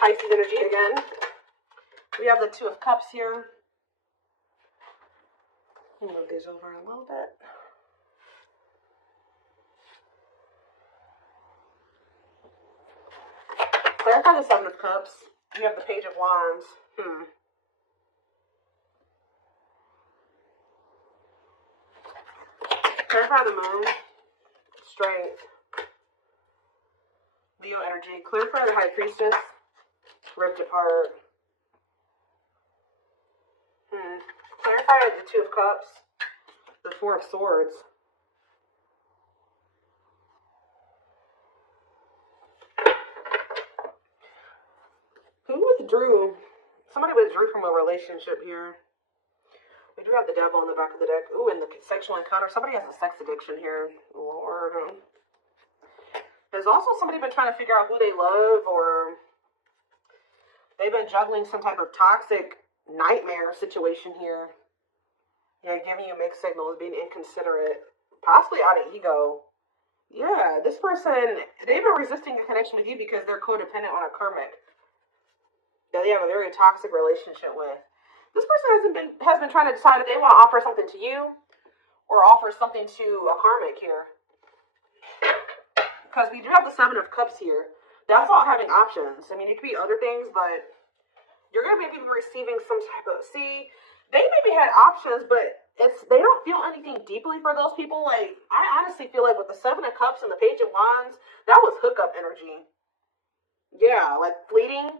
Pisces energy again. We have the Two of Cups here. Move these over a little bit. Clarify the Seven of Cups. You have the Page of Wands. Clarify the Moon. Strength. Leo energy. Clarify the High Priestess. Ripped apart. Clarify the Two of Cups. The Four of Swords. Who withdrew? Somebody withdrew from a relationship here. We do have the Devil in the back of the deck. Ooh, and the sexual encounter. Somebody has a sex addiction here. Lord. There's also somebody been trying to figure out who they love, or they've been juggling some type of toxic nightmare situation here. Yeah, giving you mixed signals, being inconsiderate, possibly out of ego. Yeah, this person, they've been resisting a connection with you because they're codependent on a karmic that they have a very toxic relationship with. This person has been trying to decide if they want to offer something to you or offer something to a karmic here. Because we do have the Seven of Cups here. That's all having options. I mean, it could be other things, but you're going to maybe be receiving some type of... See, they maybe had options, but they don't feel anything deeply for those people. Like, I honestly feel like with the Seven of Cups and the Page of Wands, that was hookup energy. Yeah, like fleeting,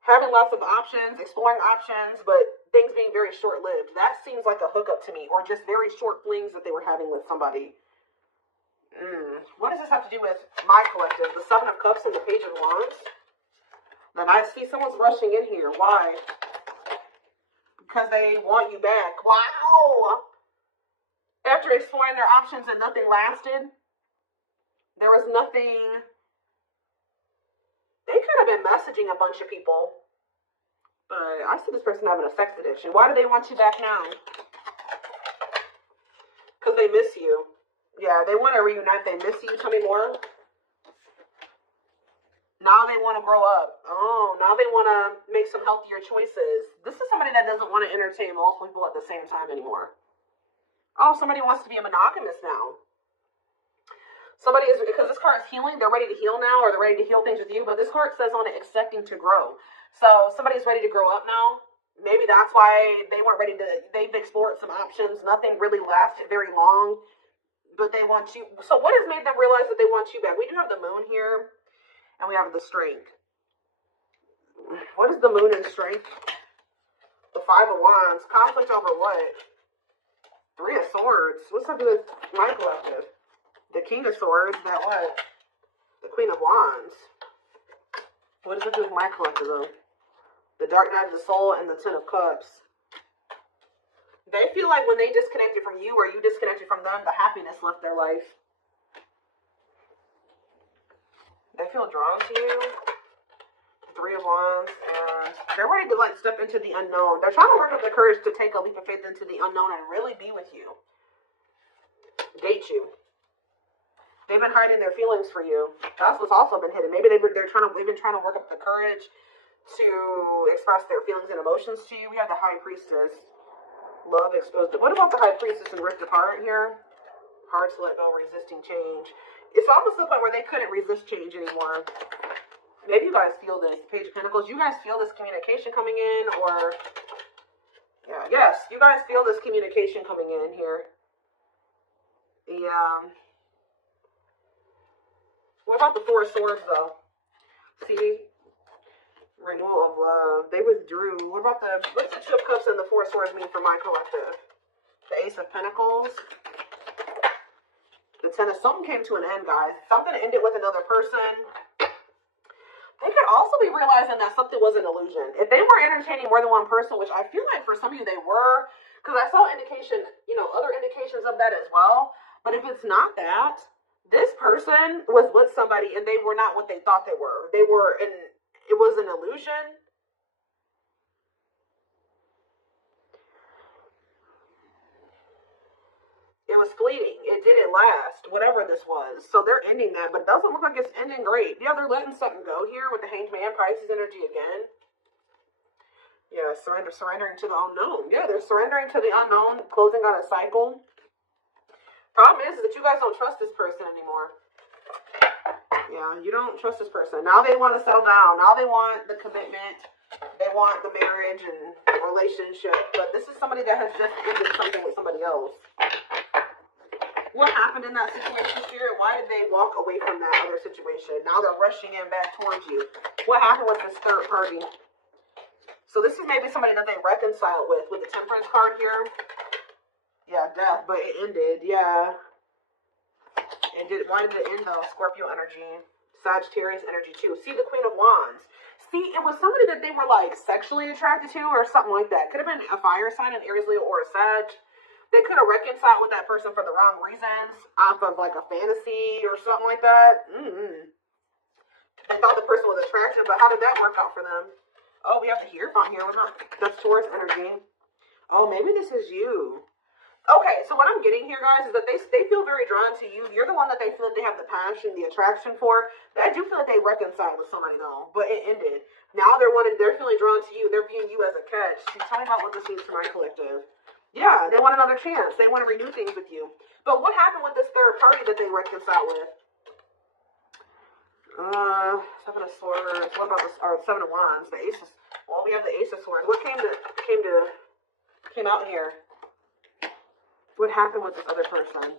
having lots of options, exploring options, but things being very short-lived. That seems like a hookup to me, or just very short flings that they were having with somebody. What does this have to do with my collective? The Seven of Cups and the Page of Wands? Then I see someone's rushing in here. Why? Because they want you back. Wow! After exploring their options and nothing lasted, there was nothing... They could have been messaging a bunch of people. But I see this person having a sex addiction. Why do they want you back now? Because they miss you. Yeah, they want to reunite. They miss you. Tell me more. Now they want to grow up. Oh, now they want to make some healthier choices. This is somebody that doesn't want to entertain multiple people at the same time anymore. Oh, somebody wants to be a monogamous now. Somebody is, because this card is healing, they're ready to heal now, or they're ready to heal things with you, but this card says on it, expecting to grow. So somebody's ready to grow up now. Maybe that's why they weren't ready to, they've explored some options. Nothing really lasted very long, but they want you. So what has made them realize that they want you back? We do have the Moon here, and we have the Strength. What is the Moon and Strength? The Five of Wands. Conflict over what? Three of Swords. What's up with my collective? The King of Swords. That what? The Queen of Wands. What does it do with my collective, though? The Dark Night of the Soul and the Ten of Cups. They feel like when they disconnected from you or you disconnected from them, the happiness left their life. They feel drawn to you. Three of Wands. And they're ready to like step into the unknown. They're trying to work up the courage to take a leap of faith into the unknown and really be with you. Date you. They've been hiding their feelings for you. That's what's also been hidden. Maybe they've been trying to work up the courage to express their feelings and emotions to you. We have the High Priestess. Love exposed. What about the High Priestess and ripped apart here? Hard to let go, resisting change. It's almost to the point where they couldn't resist change anymore. Maybe you guys feel this. Page of Pentacles. You guys feel this communication coming in, or yes, you guys feel this communication coming in here. What about the Four of Swords, though? See? Renewal of love. They withdrew. What does the Two of Cups and the Four of Swords mean for my collective? The Ace of Pentacles. The Ten of... Something came to an end, guys. Something ended with another person. They could also be realizing that something was an illusion. If they were entertaining more than one person, which I feel like for some of you they were, because I saw indication, other indications of that as well. But if it's not that, this person was with somebody and they were not what they thought they were. It was an illusion. It was fleeting. It didn't last, whatever this was. So they're ending that, but it doesn't look like it's ending great. Yeah, they're letting something go here with the Hanged Man, Pisces energy again. Yeah, surrendering to the unknown. Yeah, they're surrendering to the unknown, closing out a cycle. Problem is that you guys don't trust this person anymore. Yeah, you don't trust this person. Now they want to settle down. Now they want the commitment. They want the marriage and relationship. But this is somebody that has just ended something with somebody else. What happened in that situation, Spirit? Why did they walk away from that other situation? Now they're rushing in back towards you. What happened with this third party? So this is maybe somebody that they reconciled with the Temperance card here. Yeah, death, but it ended. Yeah. Why did it end though? Scorpio energy. Sagittarius energy too. See the Queen of Wands. See, it was somebody that they were like sexually attracted to or something like that. Could have been a fire sign, an Aries, Leo, or a Sag. They could have reconciled with that person for the wrong reasons, off of like a fantasy or something like that. They thought the person was attractive, but how did that work out for them? Oh, we have the Hierophant here. That's Taurus energy. Oh, maybe this is you. Okay, so what I'm getting here, guys, is that they feel very drawn to you. You're the one that they feel that they have the passion, the attraction for. I do feel like they reconciled with somebody, though, but it ended. Now they're feeling drawn to you. They're viewing you as a catch. See, tell me about what this means for my collective. Yeah, they want another chance. They want to renew things with you. But what happened with this third party that they reconciled with? Seven of Swords. What about this? Or Seven of Wands. The Ace of... Well, we have the Ace of Swords. What came out here? What happened with this other person?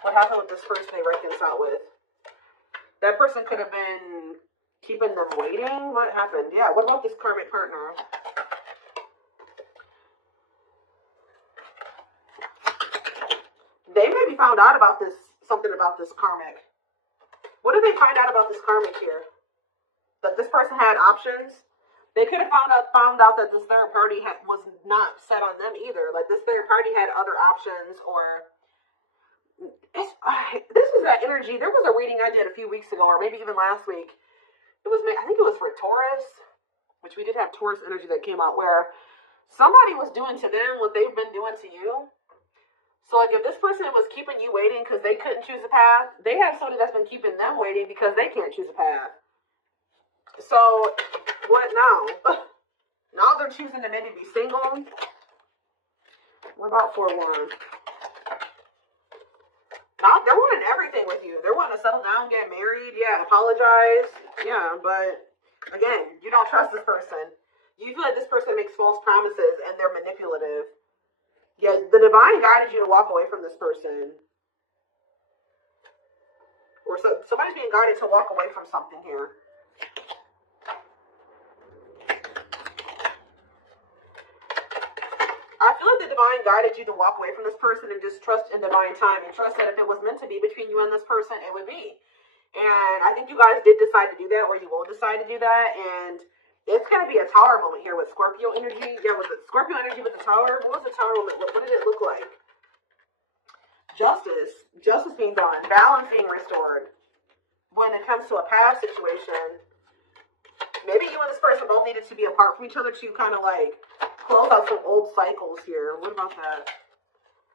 What happened with this person they reconciled with? That person could have been keeping them waiting. What happened? Yeah, what about this karmic partner? They maybe found out about this, something about this karmic. What did they find out about this karmic here? That this person had options? They could have found out that this third party was not set on them either. Like this third party had other options, or this is that energy. There was a reading I did a few weeks ago, or maybe even last week. I think it was for Taurus, which we did have Taurus energy that came out, where somebody was doing to them what they've been doing to you. So, like, if this person was keeping you waiting because they couldn't choose a path, they have somebody that's been keeping them waiting because they can't choose a path. So, what now? Now they're choosing to maybe be single. What about 4-1? Now they're wanting everything with you. They're wanting to settle down, get married. Yeah, apologize. Yeah, but, again, you don't trust this person. You feel like this person makes false promises and they're manipulative. Yeah, the divine guided you to walk away from this person. Or somebody's being guided to walk away from something here. I feel like the divine guided you to walk away from this person and just trust in divine time. And trust that if it was meant to be between you and this person, it would be. And I think you guys did decide to do that, or you will decide to do that. And it's going to be a tower moment here with Scorpio energy. Yeah, with the Scorpio energy with the tower. What was the tower moment? What did it look like? Justice. Justice being done. Balance being restored. When it comes to a past situation, maybe you and this person both needed to be apart from each other to kind of like close out some old cycles here. What about that?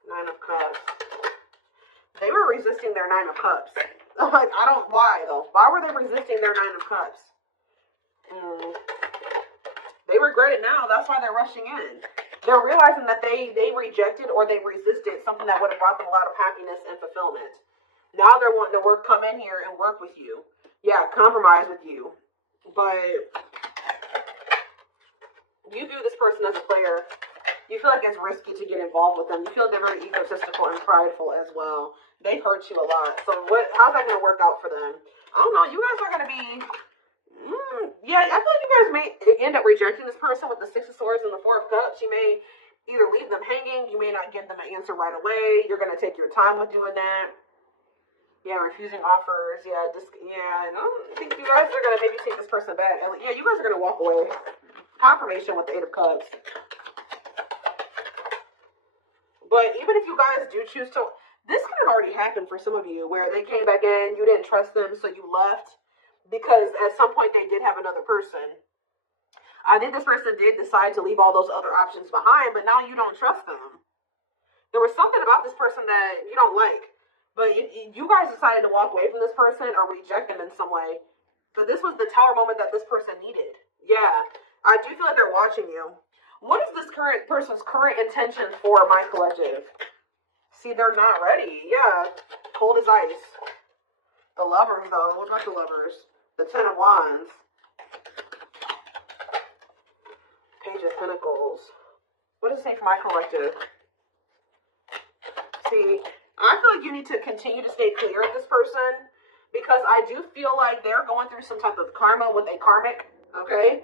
9 of Cups. They were resisting their 9 of Cups. Like, why though? Why were they resisting their 9 of Cups? They regret it now. That's why they're rushing in. They're realizing that they rejected or they resisted something that would have brought them a lot of happiness and fulfillment. Now they're wanting to come in here and work with you. Yeah, compromise with you. But you view this person as a player. You feel like it's risky to get involved with them. You feel they're very egotistical and prideful as well. They hurt you a lot. So how's that going to work out for them? I don't know. You guys are going to be... yeah, I feel like you guys may end up rejecting this person with the 6 of Swords and the 4 of Cups. You may either leave them hanging. You may not give them an answer right away. You're going to take your time with doing that. Yeah, refusing offers. Yeah, I don't think you guys are going to maybe take this person back. Yeah, you guys are going to walk away. Confirmation with the 8 of Cups. But even if you guys do choose to... This could have already happened for some of you, where they came back in, you didn't trust them, so you left. Because at some point they did have another person. I think this person did decide to leave all those other options behind, but now you don't trust them. There was something about this person that you don't like. But you guys decided to walk away from this person or reject them in some way. But this was the tower moment that this person needed. Yeah. I do feel like they're watching you. What is this current person's current intention for my collective? See, they're not ready. Yeah. Cold as ice. The lovers, though. What about the lovers? The Ten of Wands. Page of Pentacles. What does it say for my collective? See, I feel like you need to continue to stay clear of this person because I do feel like they're going through some type of karma with a karmic, okay?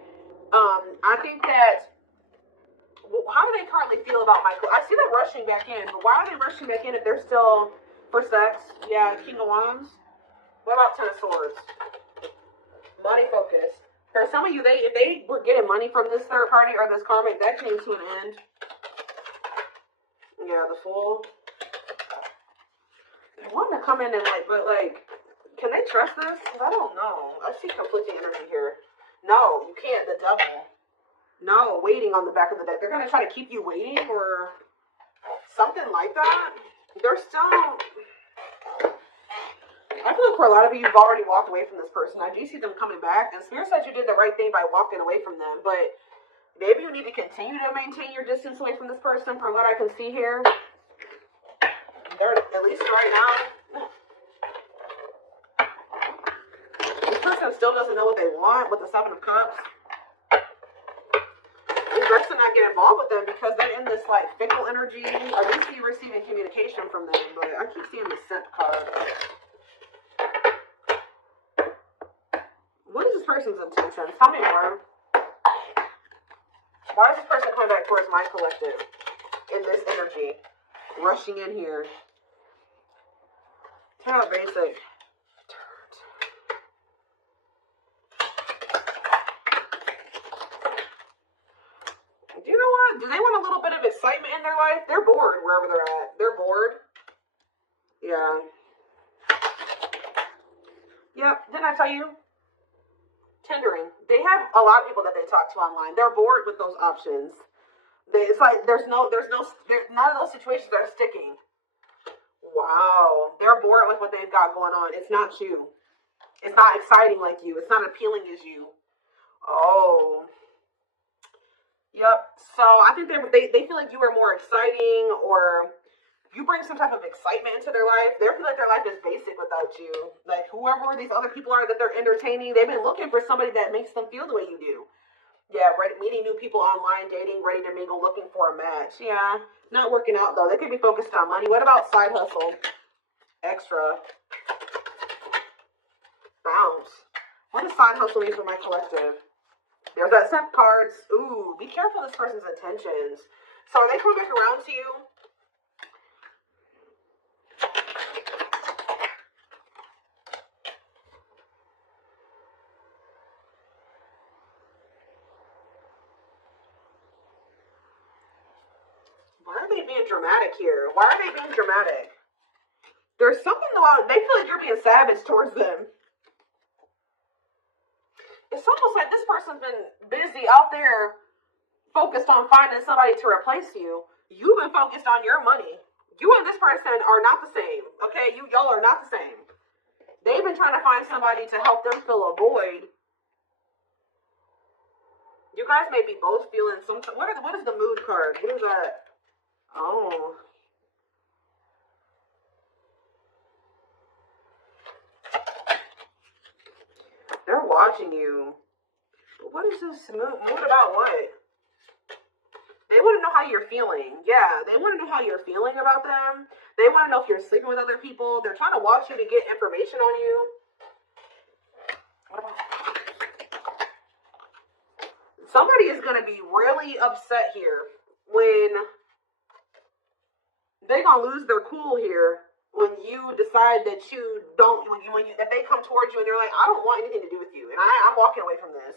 I think that, how do they currently feel about Michael? I see them rushing back in, but why are they rushing back in if they're still for sex? Yeah, King of Wands. What about Ten of Swords? Money focus. For some of you, if they were getting money from this third party or this karmic, that came to an end. Yeah, the Fool. They want to come in and but can they trust this? I don't know. I see conflicting energy here. No, you can't. The Devil. No, waiting on the back of the deck. They're going to try to keep you waiting or something like that. They're still... I feel like for a lot of you, you've already walked away from this person. I do see them coming back. And Spirit said you did the right thing by walking away from them. But maybe you need to continue to maintain your distance away from this person from what I can see here. They're, at least right now, this person still doesn't know what they want with the Seven of Cups. It's best to not get involved with them because they're in this fickle energy. I do see you receiving communication from them, but I keep seeing the Scent card. What is this person's intention? Tell me more. Why is this person coming back towards my collective in this energy? Rushing in here. Tarot basic. Do you know what? Do they want a little bit of excitement in their life? They're bored wherever they're at. They're bored. Yeah. Yep. Didn't I tell you? Tendering. They have a lot of people that they talk to online. They're bored with those options. It's like none of those situations are sticking. Wow. They're bored with what they've got going on. It's not you. It's not exciting like you. It's not appealing as you. Oh. Yep. So I think they feel like you are more exciting, or you bring some type of excitement into their life. They feel like their life is basic without you. Like whoever these other people are that they're entertaining, they've been looking for somebody that makes them feel the way you do. Yeah, meeting new people online, dating, ready to mingle, looking for a match. Yeah, not working out though. They could be focused on money. What about side hustle? Extra. Bounce. What does side hustle mean for my collective? There's that Scent cards. Ooh, be careful of this person's intentions. So are they coming back around to you? Why are they being dramatic here? Why are they being dramatic? There's something about, they feel like you're being savage towards them. It's almost like this person's been busy out there focused on finding somebody to replace you. You've been focused on your money. You and this person are not the same. Okay? Y'all are not the same. They've been trying to find somebody to help them fill a void. You guys may be both feeling some... What is the mood card? What is that? Oh. They're watching you. But what is this mood about what? They want to know how you're feeling. Yeah, they want to know how you're feeling about them. They want to know if you're sleeping with other people. They're trying to watch you to get information on you. Somebody is going to be really upset here when they're going to lose their cool here when you decide that you don't, if they come towards you and they're like, I don't want anything to do with you, and I'm walking away from this,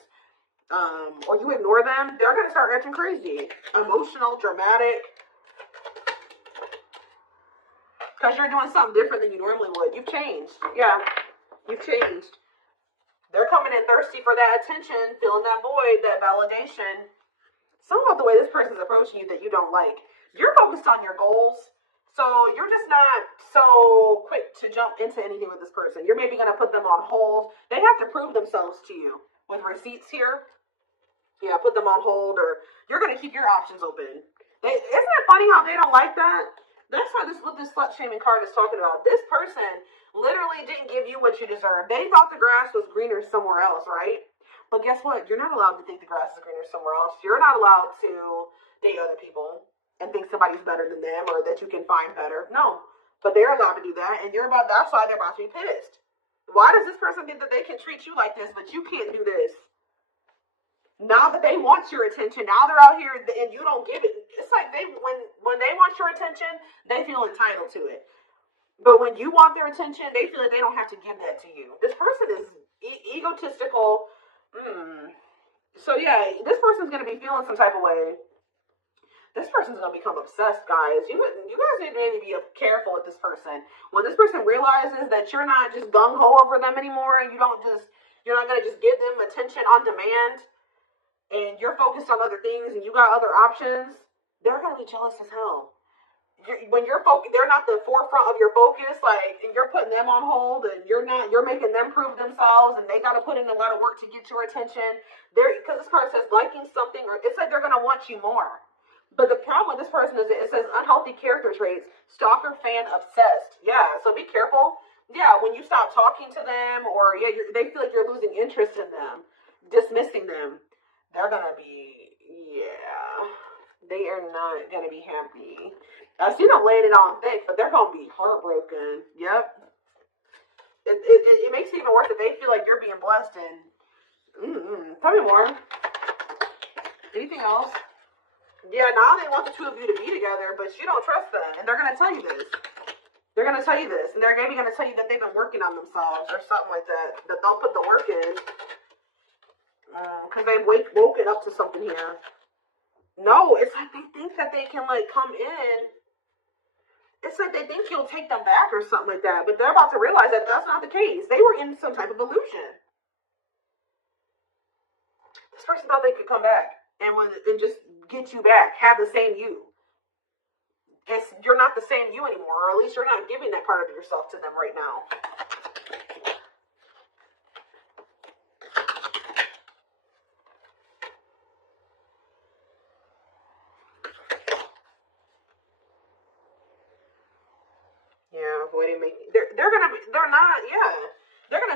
or you ignore them, they're going to start acting crazy. Emotional, dramatic, because you're doing something different than you normally would. You've changed. Yeah, you've changed. They're coming in thirsty for that attention, filling that void, that validation. Something about the way this person's approaching you that you don't like. You're focused on your goals. So you're just not so quick to jump into anything with this person. You're maybe going to put them on hold. They have to prove themselves to you with receipts here. Yeah, put them on hold, or you're going to keep your options open. Isn't it funny how they don't like that? That's what this slut shaming card is talking about. This person literally didn't give you what you deserve. They thought the grass was greener somewhere else, right? But guess what? You're not allowed to think the grass is greener somewhere else. You're not allowed to date other people and think somebody's better than them or that you can find better. No. But they're allowed to do that, and that's why they're about to be pissed. Why does this person think that they can treat you like this, but you can't do this? Now that they want your attention, now they're out here and you don't give it. It's like when they want your attention, they feel entitled to it. But when you want their attention, they feel like they don't have to give that to you. This person is egotistical. So yeah, this person's going to be feeling some type of way. This person's going to become obsessed, guys. You guys need to maybe be careful with this person. When this person realizes that you're not just gung-ho over them anymore, and you're not going to just give them attention on demand, and you're focused on other things, and you got other options, they're going to be jealous as hell. When they're not the forefront of your focus, like, and you're putting them on hold, and you're making them prove themselves, and they got to put in a lot of work to get your attention. Because this person says liking something, or it's like they're going to want you more. But the problem with this person is it says unhealthy character traits, stalker, fan, obsessed. Yeah, so be careful. Yeah, when you stop talking to them, or they feel like you're losing interest in them, dismissing them, they're going to be, they are not going to be happy. I see them laying it on thick, but they're going to be heartbroken. Yep. It makes it even worse if they feel like you're being blessed. And tell me more. Anything else? Yeah, now they want the two of you to be together, but you don't trust them, and they're going to tell you this. They're going to tell you this, and they're maybe going to tell you that they've been working on themselves or something like that, that they'll put the work in. Because they've woken up to something here. No, it's like they think that they can, like, come in. It's like they think you'll take them back or something like that, but they're about to realize that that's not the case. They were in some type of illusion. This person thought they could come back and just get you back, have the same you. You're not the same you anymore, or at least you're not giving that part of yourself to them right now. Yeah, avoiding making. They're gonna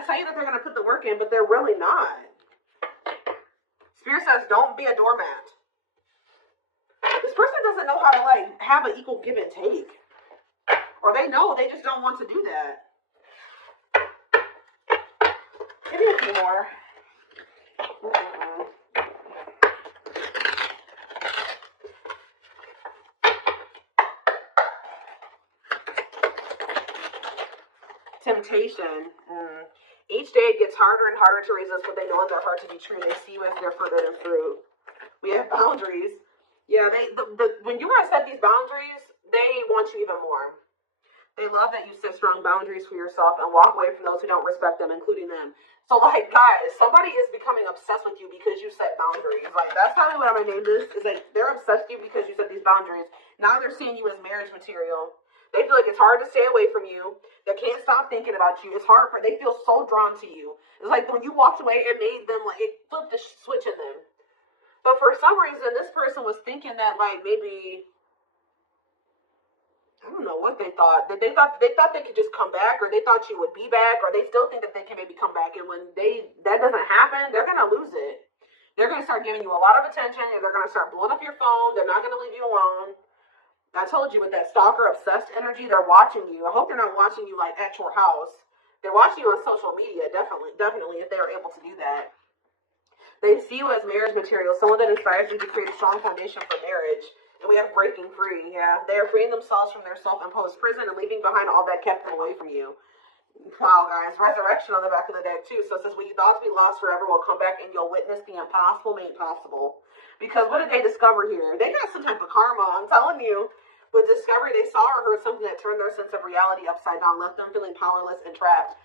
tell you that they're gonna put the work in, but they're really not. Spirit says, don't be a doormat. This person doesn't know how to, like, have an equal give and take. Or they know, they just don't want to do that. Give me a few more. Temptation. Each day it gets harder and harder to resist what they know in their heart to be true. They see you as their forbidden fruit. We have boundaries. Yeah, when you guys set these boundaries, they want you even more. They love that you set strong boundaries for yourself and walk away from those who don't respect them, including them. So, like, guys, somebody is becoming obsessed with you because you set boundaries. Like, that's probably what I'm going to name this. Is like, they're obsessed with you because you set these boundaries. Now they're seeing you as marriage material. They feel like it's hard to stay away from you. They can't stop thinking about you. It's hard they feel so drawn to you. It's like when you walked away, it made them, like, it flipped the switch in them. But for some reason, this person was thinking that, like, maybe, I don't know what they thought. That they thought they could just come back, or they thought you would be back, or they still think that they can maybe come back. And when that doesn't happen, they're gonna lose it. They're gonna start giving you a lot of attention, and they're gonna start blowing up your phone. They're not gonna leave you alone. I told you, with that stalker obsessed energy, they're watching you. I hope they're not watching you, like, at your house. They're watching you on social media, definitely, if they are able to do that. They see you as marriage material, someone that inspires you to create a strong foundation for marriage. And we have breaking free, yeah. They are freeing themselves from their self-imposed prison and leaving behind all that kept them away from you. Wow, guys. Resurrection on the back of the deck, too. So it says, when you thought to be lost forever will come back and you'll witness the impossible made possible. Because what did they discover here? They got some type of karma, I'm telling you. With discovery, they saw or heard something that turned their sense of reality upside down, left them feeling powerless and trapped.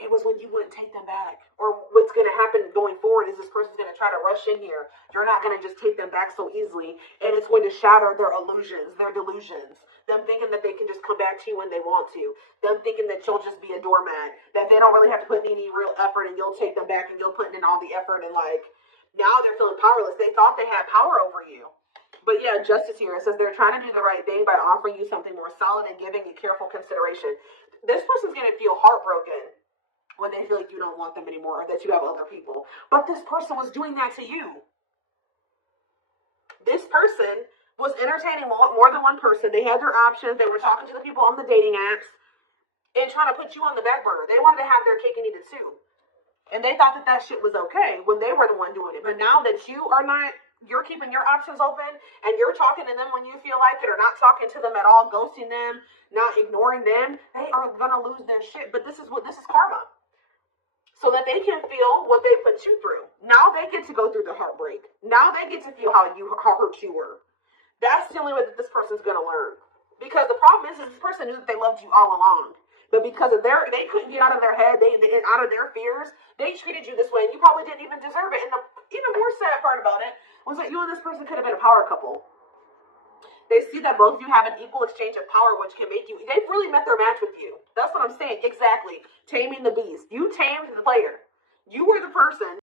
It was when you wouldn't take them back. Or what's going to happen going forward is this person's going to try to rush in here. You're not going to just take them back so easily. And it's going to shatter their illusions, their delusions. them thinking that they can just come back to you when they want to, them thinking that you'll just be a doormat, that they don't really have to put in any real effort and you'll take them back and you'll put in all the effort, and like now they're feeling powerless. They thought they had power over you. But yeah, justice here. It says they're trying to do the right thing by offering you something more solid and giving you careful consideration. This person's going to feel heartbroken when they feel like you don't want them anymore or that you have other people. But this person was doing that to you. This person was entertaining more than one person. They had their options. They were talking to the people on the dating apps and trying to put you on the back burner. They wanted to have their cake and eat it too. And they thought that that shit was okay when they were the one doing it. But now that you are not, you're keeping your options open and you're talking to them when you feel like it or not talking to them at all, ghosting them, not ignoring them, they are going to lose their shit. But this is karma. So that they can feel what they put you through. Now they get to go through the heartbreak. Now they get to feel how hurt you were. That's the only way that this person's going to learn. Because the problem is this person knew that they loved you all along. But because of they couldn't get out of their head, they out of their fears, they treated you this way, and you probably didn't even deserve it. And the even more sad part about it was that you and this person could have been a power couple. They see that both of you have an equal exchange of power, which can make you, they've really met their match with you. That's what I'm saying. Exactly. Taming the beast. You tamed the player. You were the person.